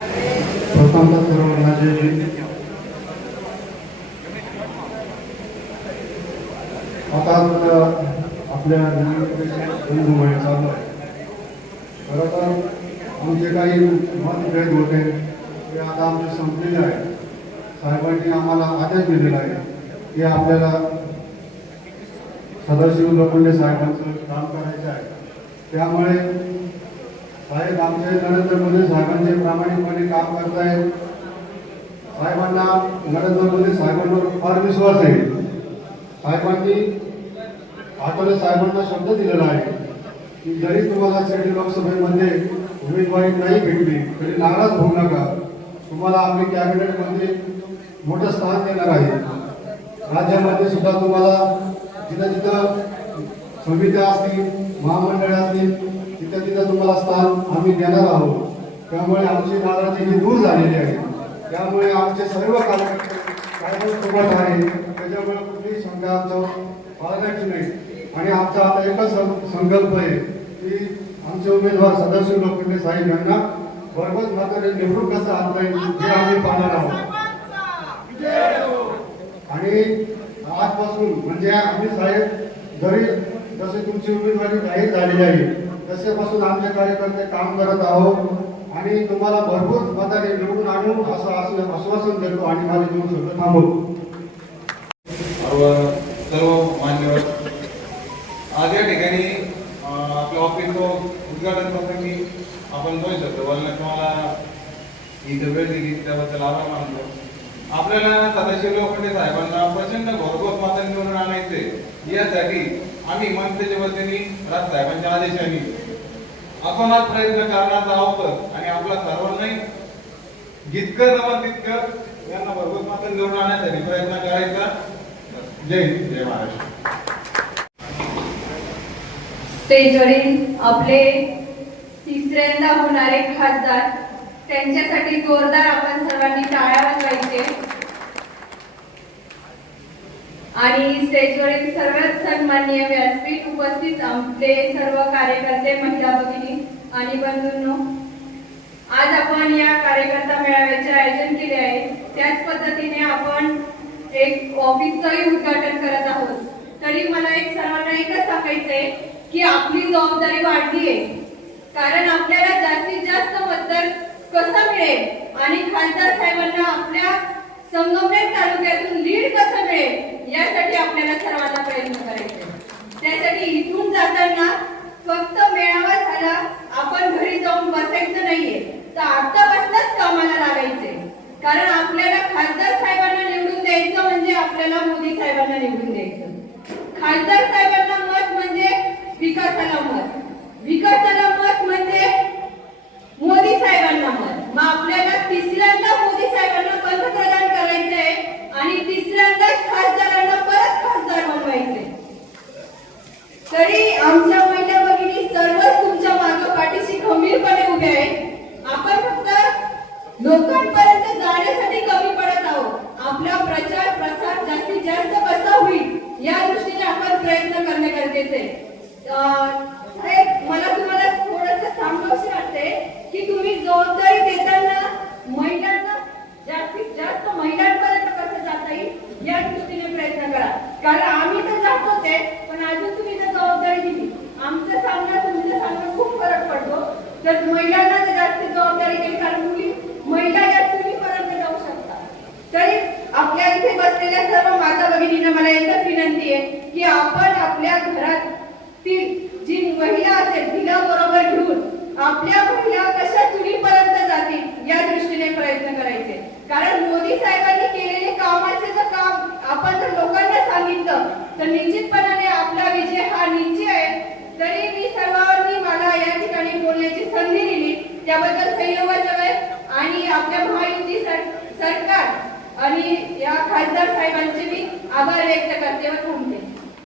प्रथमतः सर्व माझे आता आपल्या बंधू वय चालू आहे खरं तर आमचे काही मतभेद होते ते आता आमचे संपलेले आहे साहेबांनी आम्हाला आदेश दिलेला आहे की आपल्याला सदाशिव लोखंडे साहेबांचं काम करायचं आहे त्यामुळे साहेब आमचे नरेंद्र मोदी साहेबांचे प्रामाणिकपणे काम करतायत. साहेबांना नरेंद्र मोदी साहेबांवर फार विश्वास आहे. साहेबांनी आठवले साहेबांना शब्द दिलेला आहे की जरी तुम्हाला शिर्डी लोकसभेमध्ये उमेदवारी नाही भेटली तरी नाराज होऊ नका. तुम्हाला आम्ही कॅबिनेटमध्ये मोठं स्थान देणार आहे. राज्यामध्ये सुद्धा तुम्हाला जिथं जिथं समित्या असतील महामंडळ असतील तिथं तिथं तुम्हाला स्थान आम्ही देणार आहोत. त्यामुळे आमची नाराजी ही दूर झालेली आहे. त्यामुळे आमचे सर्व कार्यक्रम साहेबांसोबत आहे त्याच्यामुळे कुठलीही शंका आमच्या बाळगायची नाही. आणि आमचा आता एकच संकल्प आहे की आमचे उमेदवार सदाशिव लोखंडे म्हणजे साहेब यांना भरभत मात्र निवडून कसं आणता येईल हे आम्ही पाहणार आहोत. आणि आजपासून म्हणजे आम्ही साहेब जरी जसे तुमची उमेदवारी जाहीर झालेली आहे तसेपासून आमचे कार्यकर्ते काम करत आहोत आणि तुम्हाला भरपूर मताने निवडून आणू असं असं आश्वासन देतो आणि माझे जीवन सगळं थांबवतो. सर्व मान्यवर. आज या ठिकाणी आपल्या ऑफिसचं उद्घाटन प्रसंगी आपण दोन शब्द बोलण्यात तुम्हाला इथं वेळ दिली त्याबद्दल आभार मानतो. आपल्याला सदाशिव लोखंडे साहेबांना प्रचंड भरघोस मतांनी निवडून आणायचे यासाठी आम्ही मनसेच्या वतीने राज साहेबांच्या आदेशाने आपण आज प्रयत्न करणार आहोत आणि आपला सर्वांनाही जितकं जमा तितकं यांना भरभूत मात्र निवडून आणण्यासाठी प्रयत्न करायचा. जय हिंद जय महाराष्ट्र. स्टेजवरील आपले तिसऱ्यांदा होणारे खासदार त्यांच्यासाठी जोरदार आपण सर्वांनी टाळ्या वाजवायचे. आणि स्टेजवरील सर्वात सन्माननीय व्यासपीठ उपस्थित आपले सर्व कार्यकर्ते महिला भगिनी आणि बंधूंनो आज आपण या कार्यकर्ता मेळाव्याचे आयोजन केले आहे. त्याच पद्धतीने आपण एक ऑफिसचंही उद्घाटन करत आहोत. तरी मला एक सर्वांना एकच सांगायचंय की आपली जबाबदारी वाढली आहे कारण आपल्याला जास्तीत जास्त मतदार कसं मिळेल? आणि खासदार साहेबांना आपल्या संगमनेर तालुक्यातून लीड कसं मिळेल यासाठी आपल्याला सर्वांना प्रयत्न करायचे त्यासाठी इथून जाताना फक्त मेळावा झाला आपण घरी जाऊन बसायचं नाहीये. तर आतापासूनच कामाला लागायचे कारण आपल्याला खासदार साहेबांना निवडून द्यायचं म्हणजे आपल्याला मोदी साहेबांना निवडून द्यायचं. खासदार साहेबांना मत म्हणजे विकासाला मत विकासाला मत म्हणजे मोदी साहेबांना मत मग आपल्याला तिसऱ्यांदा मोदी साहेबांना पंतप्रधान करायचं आहे आणि तिसऱ्यांदाच खासदारांना परत खासदार बनवायचे तरी आमच्या महिला भगिनी सर्वच तुमच्या मागं पाठीशी खंबीरपणे उभे आहेत आपण फक्त लोकांपर्यंत जाण्यासाठी कमी पडत आहोत आपला प्रचार प्रसार जास्तीत जास्त कसा होईल या दृष्टीने आपण प्रयत्न करणे गरजेचं आहे. मला तुम्हाला थोडस सांगावंसे वाटते की तुम्ही जबाबदारी देताना महिलांना जास्तीत जास्त महिलांपर्यंत कसं जाता येईल या दृष्टीने प्रयत्न करा. कारण आम्ही तर जातोच आहे पण अजून तुम्ही जर जबाबदारी दिली. आमचं सांगणं तुमचं सांगणं खूप फरक पडतो. तर महिलांना जर जास्त जबाबदारी दिली कारण तुम्ही महिला या पर्यंत जाऊ शकता. तरी आपल्या इथे बसलेल्या सर्व भगिनींना मला एकच विनंती आहे की आपण आपल्या घरातील जी महिला असेल तिला बरोबर घेऊन आपल्या महिला कशा चुलीपर्यंत जातील या दृष्टीने प्रयत्न करायचे. कारण मोदी साहेबांनी केलेले कामाचे जर काम आपण जर लोकांना सांगितलं तर निश्चितपणाने आपला विजय हा निश्चय आहे तरी मी सर्वांनी मला या ठिकाणी बोलण्याची संधी दिली. त्याबद्दल संयोगाचं आहे आणि आपल्या महायुती सर- सरकार आणि या खासदार साहेबांचे मी आभार व्यक्त करते व थांबते.